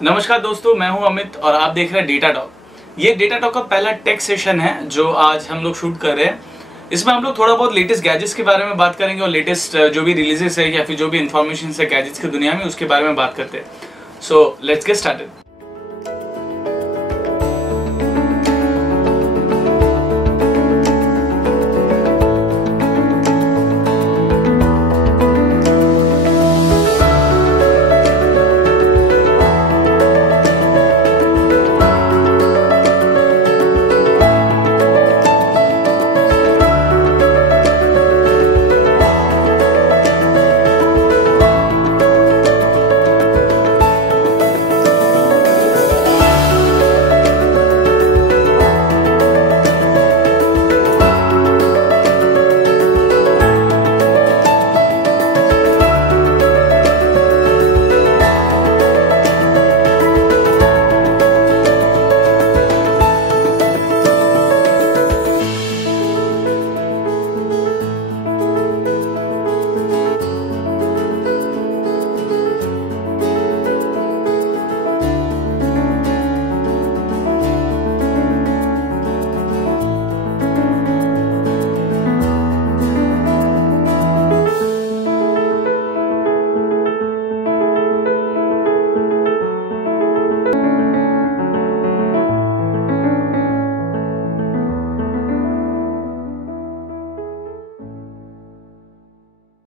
नमस्कार दोस्तों, मैं हूं अमित और आप देख रहे हैं डेटा टॉक। ये डेटा टॉक का पहला टेक सेशन है जो आज हम लोग शूट कर रहे हैं। इसमें हम लोग थोड़ा बहुत लेटेस्ट गैजेट्स के बारे में बात करेंगे और लेटेस्ट जो भी रिलीजेस है या फिर जो भी इन्फॉर्मेशन है गैजेट्स की दुनिया में उसके बारे में बात करते हैं। So let's get started.